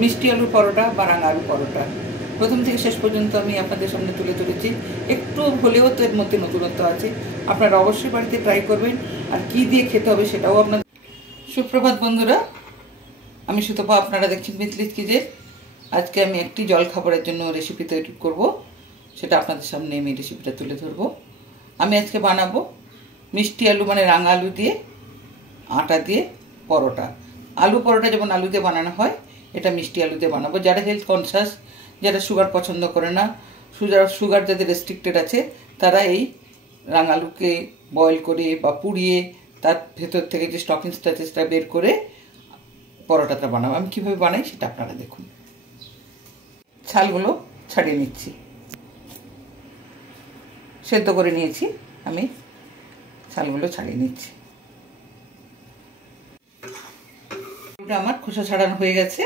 মিষ্টি আলুর পরোটা বা রাঙা আলুর পরোটা প্রথম থেকে শেষ পর্যন্ত আমি আপনাদের সামনে তুলে ধরেছি। একটু হলেও তো এর মধ্যে নতুনত্ব আছে, আপনারা অবশ্যই বাড়িতে ট্রাই করবেন। আর কি দিয়ে খেতে হবে সেটাও আপনার। সুপ্রভাত বন্ধুরা, আমি সুতপা, আপনারা দেখছেন মিথিলিস কিচেন। আজকে আমি একটি জলখাবারের জন্য রেসিপি তৈরি করব, সেটা আপনাদের সামনে আমি রেসিপিটা তুলে ধরবো। আমি আজকে বানাবো মিষ্টি আলু মানে রাঙা আলু দিয়ে আটা দিয়ে পরোটা। আলু পরোটা যেমন আলু দিয়ে বানানো হয়, এটা মিষ্টি আলু দিয়ে বানাবো। যারা হেলথ কনসাস, যারা সুগার পছন্দ করে না, সুগার যাদের রেস্ট্রিক্টেড আছে, তারা এই রাঙালুকে বয়েল করে বা পুড়িয়ে তার ভেতর থেকে যে স্টকিং স্টাচেসটা বের করে পরোটাটা বানাবো। আমি কীভাবে বানাই সেটা আপনারা দেখুন। ছালগুলো ছাড়িয়ে নিচ্ছি, সেদ্ধ করে নিয়েছি, আমি ছালগুলো ছাড়িয়ে নিচ্ছি। আমার খোসা ছাড়ানো হয়ে গেছে।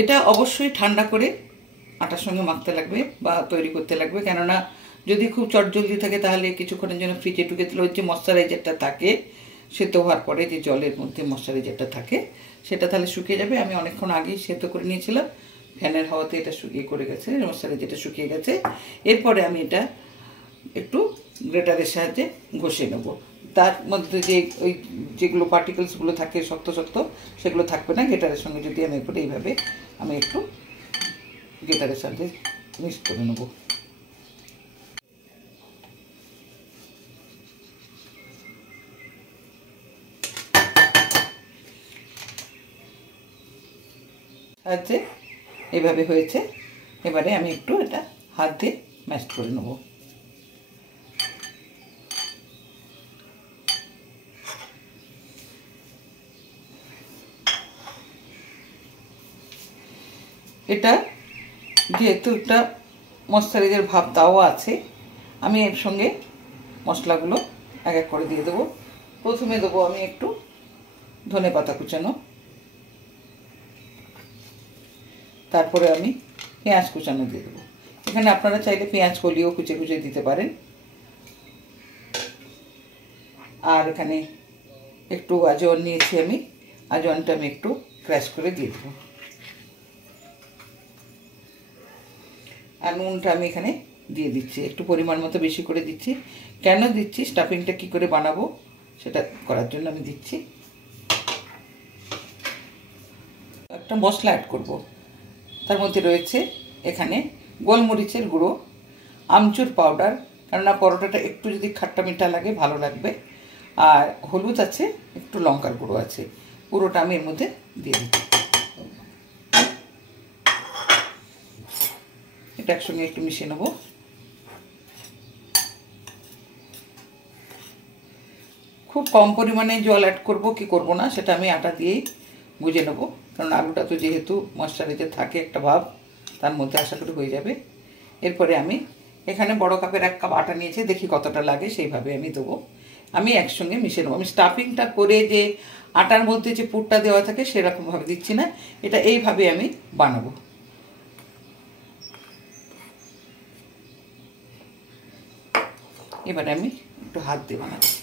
এটা অবশ্যই ঠান্ডা করে আটার সঙ্গে মাখতে লাগবে বা তৈরি করতে লাগবে, কেননা যদি খুব চটজলদি থাকে তাহলে কিছুক্ষণের জন্য ফ্রিজে ঢুকে দিলে ওই যে ময়শ্চারাইজারটা থাকে, সেদ্ধ হওয়ার পরে যে জলের মধ্যে ময়শ্চারাইজারটা থাকে সেটা তাহলে শুকিয়ে যাবে। আমি অনেকক্ষণ আগেই সেদ্ধ করে নিয়েছিলাম, ফ্যানের হাওয়াতে এটা শুকিয়ে করে গেছে, ময়শ্চারাইজারটা শুকিয়ে গেছে। এরপরে আমি এটা একটু গ্রেটারের সাহায্যে ঘষে নেব। তার মধ্যে যে ওই যেগুলো পার্টিকেলসগুলো থাকে শক্ত শক্ত, সেগুলো থাকবে না। গ্রেটারের সঙ্গে যদি আমি একটু এইভাবে আমি একটু গ্রেটারের সাহায্যে মিক্স করে নেব। সাহায্যে এইভাবে হয়েছে। এবারে আমি একটু এটা হাত দিয়ে ম্যাশ করে নেব। এটা যেহেতু একটা ময়শ্চারাইজার ভাব দেওয়া আছে, আমি এর সঙ্গে মশলাগুলো এক এক করে দিয়ে দেবো। প্রথমে দেবো আমি একটু ধনেপাতা কুচানো, তারপরে আমি পেঁয়াজ কুচানো দিয়ে দেবো। এখানে আপনারা চাইলে পেঁয়াজ কলিও কুচে কুচে দিতে পারেন। আর এখানে একটু আজওয়ান নিয়েছি আমি, আজওয়ানটা আমি একটু ক্র্যাশ করে দিয়ে দেবো। আর নুনটা আমি এখানে দিয়ে দিচ্ছি, একটু পরিমাণ মতো বেশি করে দিচ্ছি। কেন দিচ্ছি, স্টাফিংটা কি করে বানাবো সেটা করার জন্য আমি দিচ্ছি। একটা মশলা অ্যাড করব, তার মধ্যে রয়েছে এখানে গোলমরিচের গুঁড়ো, আমচুর পাউডার, কেননা পরোটাটা একটু যদি খাট্টা মিঠা লাগে ভালো লাগবে, আর হলুদ আছে, একটু লঙ্কার গুঁড়ো আছে। পুরোটা আমি এর মধ্যে দিয়ে দিচ্ছি। এটা একসঙ্গে একটু মিশিয়ে নেব। খুব কম পরিমাণে জল অ্যাড করব কি করব না সেটা আমি আটা দিয়েই বুঝে নেব, কারণ আলুটা তো যেহেতু ময়শ্চারাইজার থাকে একটা ভাব, তার মধ্যে আশা করি হয়ে যাবে। এরপরে আমি এখানে বড় কাপের 1 কাপ আটা নিয়েছি, দেখি কতটা লাগে সেইভাবে আমি দেবো। আমি একসঙ্গে মিশিয়ে নেবো। আমি স্টাফিংটা করে যে আটার মধ্যে যে পুরটা দেওয়া থাকে সেরকমভাবে দিচ্ছি না, এটা এইভাবে আমি বানাবো। এবারে আমি একটু হাত দিয়ে বানাচ্ছি।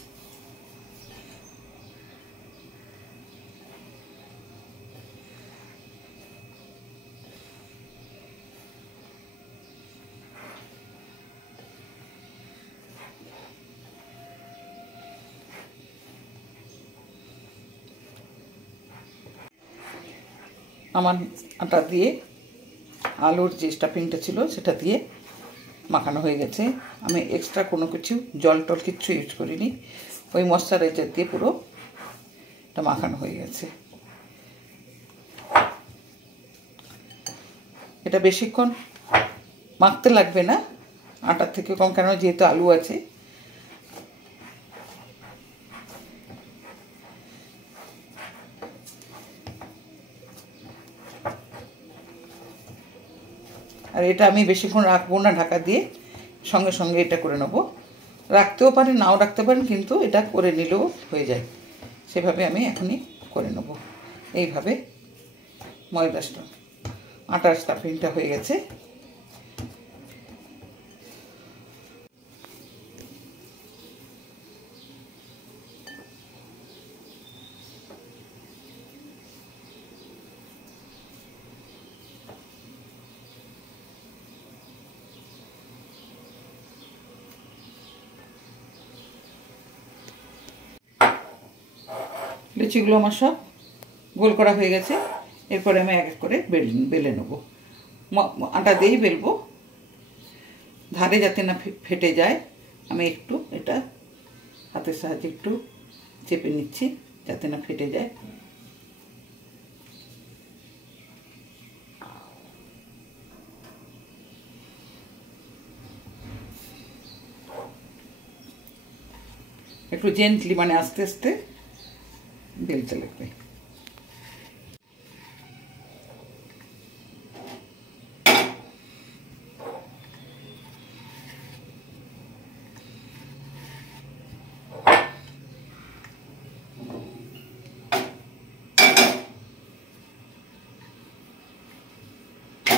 আমার আটা দিয়ে আলুর যে স্টাফিংটা ছিল সেটা দিয়ে মাখানো হয়ে গেছে। আমি এক্সট্রা কোনো কিছু জল টল কিচ্ছু ইউজ করিনি, ওই ময়শ্চারাইজার দিয়ে পুরো এটা মাখানো হয়ে গেছে। এটা বেশিক্ষণ মাখতে লাগবে না, আটার থেকে কম, কেন যেহেতু আলু আছে। আর এটা আমি বেশিক্ষণ রাখবো না ঢাকা দিয়ে, সঙ্গে সঙ্গে এটা করে নেব। রাখতেও পারেন, নাও রাখতে পারেন, কিন্তু এটা করে নিলেও হয়ে যায়। সেভাবে আমি এখনই করে নেব। এইভাবে ময়দাটা আটার স্টাফিংটা হয়ে গেছে। লুচিগুলো আমার সব গোল করা হয়ে গেছে। এরপরে আমি এক এক করে বেলে নেবো। আটা দিয়েই বেলবো, ধারে যাতে না ফেটে যায়। আমি একটু এটা হাতের সাহায্যে একটু চেপে নিচ্ছি যাতে না ফেটে যায়। একটু জেন্টলি মানে আস্তে আস্তে বেলতে লাগবে।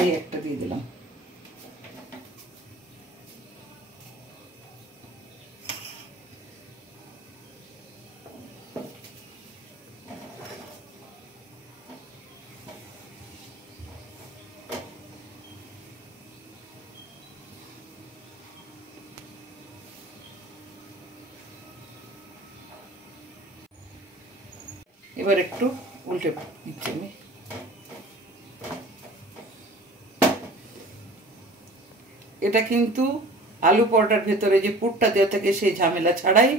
এই একটা দিয়ে দিলাম। এবার একটু উল্টে দিচ্ছি আমি। এটা কিন্তু আলু পরোটার ভেতরে যে পুরটা দেওয়া থাকে সেই ঝামেলা ছাড়াই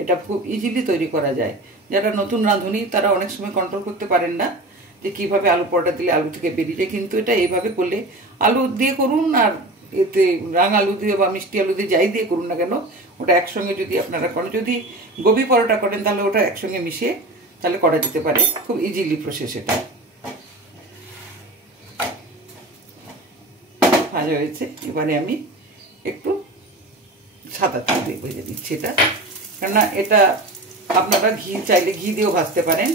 এটা খুব ইজিলি তৈরি করা যায়। যারা নতুন রাঁধুনি তারা অনেক সময় কন্ট্রোল করতে পারেন না যে কিভাবে আলু পরোটা দিলে আলু থেকে বেরিয়ে যায়, কিন্তু এটা এইভাবে করলে আলু দিয়ে করুন আর এতে রাঙা আলু দিয়ে বা মিষ্টি আলু দিয়ে যাই দিয়ে করুন না কেন, ওটা একসঙ্গে যদি আপনারা করেন, যদি গোবি পরোটা করেন তাহলে ওটা একসঙ্গে মিশিয়ে তাহলে করা যেতে পারে। খুব ইজিলি প্রসেস এটা। ভাজা হয়েছে, এবারে আমি একটু সাদা তেল দিয়ে ভেজে দিচ্ছি এটা, কেননা এটা আপনারা ঘি চাইলে ঘি দিয়েও ভাজতে পারেন।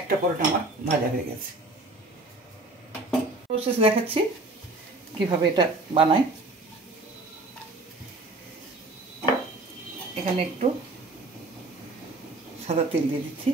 একটা পরোটা আমার ভাজা হয়ে গেছে। প্রসেস দেখাচ্ছি কিভাবে এটা বানাই। এখানে একটু সাদা তেল দিয়ে দিচ্ছি।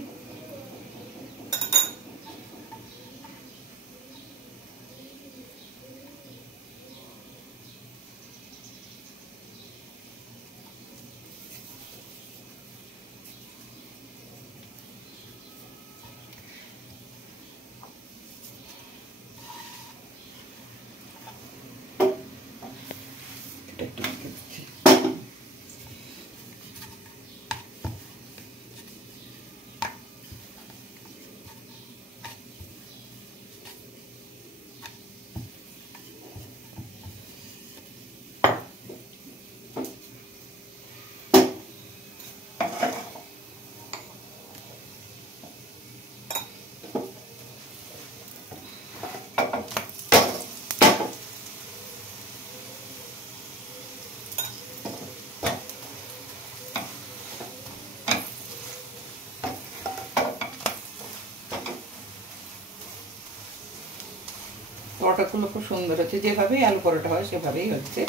পরোটাগুলো খুব সুন্দর হচ্ছে, যেভাবেই আলু পরোটা হয় সেভাবেই হচ্ছে।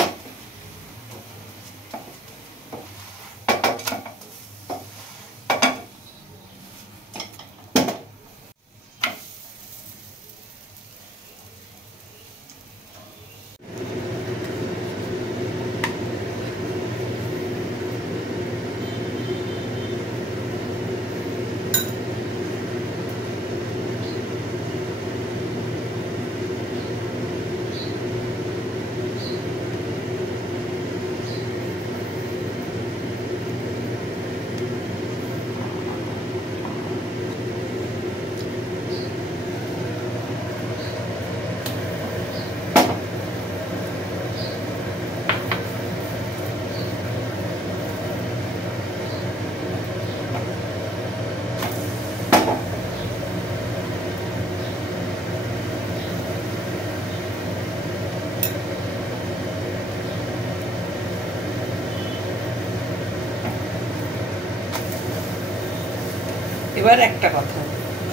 এবার একটা কথা,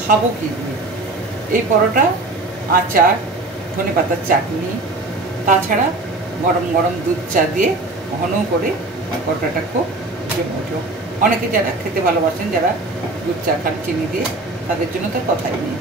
খাবো কি দিয়ে? এই পরোটা, আচার, ধনেপাতার চাটনি, তাছাড়া গরম গরম দুধ চা দিয়ে ঘন করে পরোটাটা খুব জমে উঠলো। অনেকে যারা খেতে ভালোবাসেন, যারা দুধ চা খান চিনি দিয়ে, তাদের জন্য তো কথাই নেই।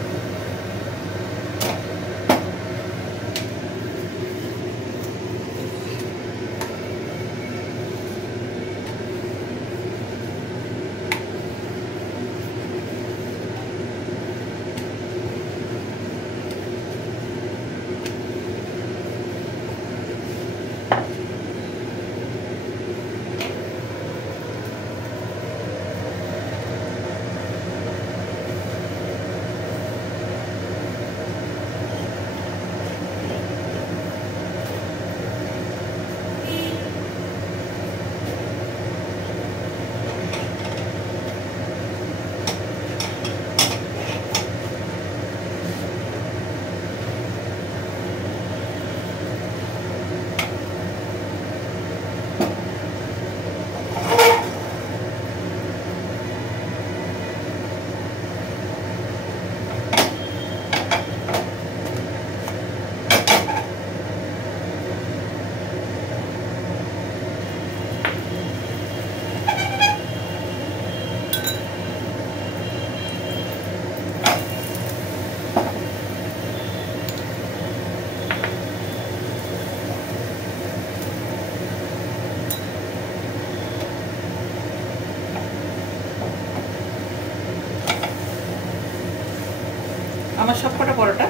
আমার সবকটা পরোটা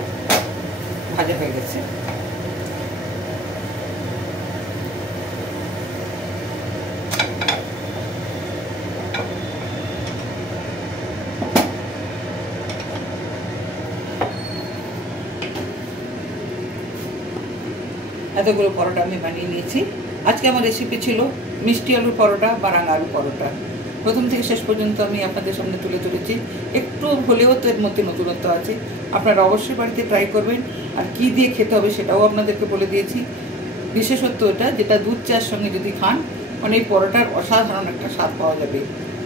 ভাজা হয়ে গেছে। এতগুলো পরোটা আমি বানিয়ে নিয়েছি। আজকে আমার রেসিপি ছিল মিষ্টি আলুর পরোটা বা রাঙা আলুর পরোটা। প্রথম থেকে শেষ পর্যন্ত আমি আপনাদের সামনে তুলে ধরেছি। একটু হলেও তো এর মধ্যে নতুনত্ব আছে, আপনারা অবশ্যই বাড়িতে ট্রাই করবেন। আর কী দিয়ে খেতে হবে সেটাও আপনাদেরকে বলে দিয়েছি। বিশেষত্ব এটা, যেটা দুধ চায়ের সঙ্গে যদি খান, মানে এই পরোটার অসাধারণ একটা স্বাদ পাওয়া যাবে।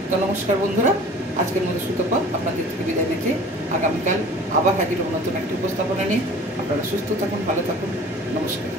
তো নমস্কার বন্ধুরা, আজকের মধ্যে সুতপা আপনাদের থেকে বিদায় নিচ্ছি। আগামীকাল আবার হাজির হব নতুন একটি উপস্থাপনা নিয়ে। আপনারা সুস্থ থাকুন, ভালো থাকুন। নমস্কার।